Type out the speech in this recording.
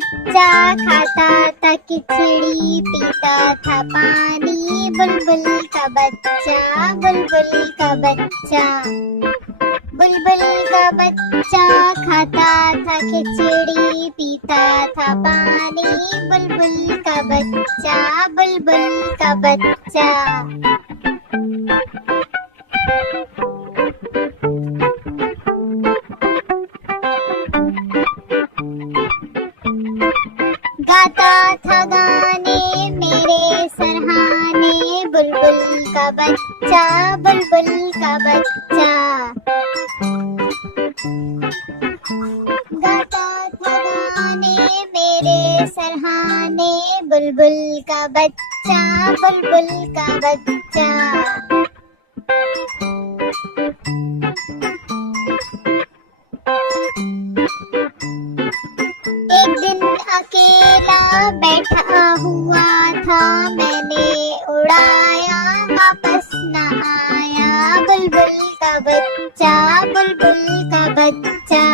बच्चा खाता था खिचड़ी, पीता था पानी। बुलबुल का बच्चा, बुलबुल का बच्चा। बुलबुल का बच्चा खाता था खिचड़ी, पीता था पानी। बुलबुल का बच्चा, बुलबुल का बच्चा। गाता था गाने मेरे सरहाने। बुलबुल का बच्चा, बुलबुल का बच्चा। गाता था गाने मेरे सरहाने। बुलबुल का बच्चा, बुलबुल का बच्चा। एक दिन अकेला बैठा हुआ था, मैंने उड़ाया वापस न आया। बुलबुल का बच्चा, बुलबुल का बच्चा।